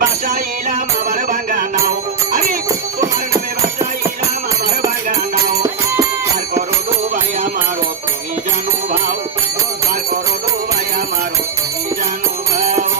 বাসাইলাম আমার ভাঙ্গা নাও আমি তোমার নামে বাসাইলাম আমার ভাঙ্গা নাও আর করো ডুবাই আমারও তুমি জানো ভাও আর করো ডুবাই আমারও তুমি জানো ভাও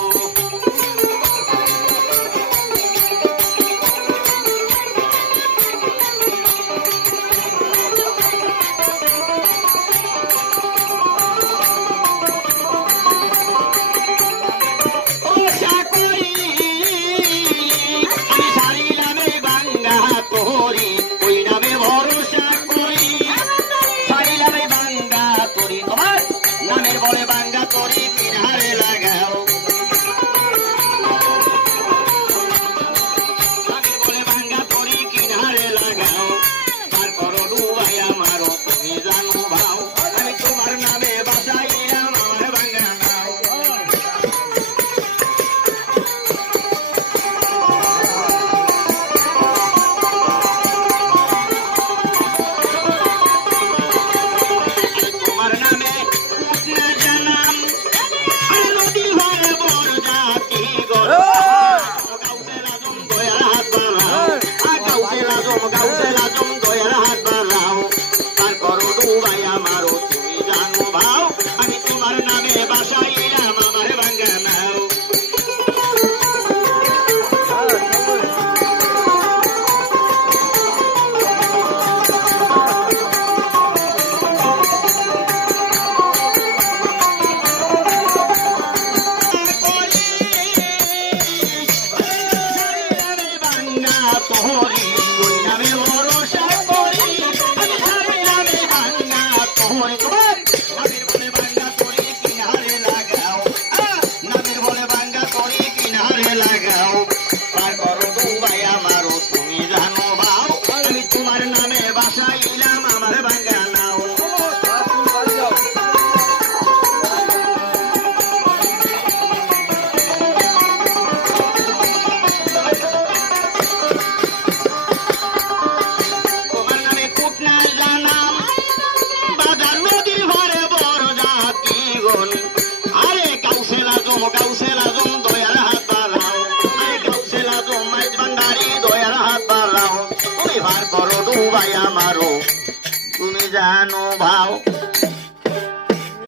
তুমি জানো ভাও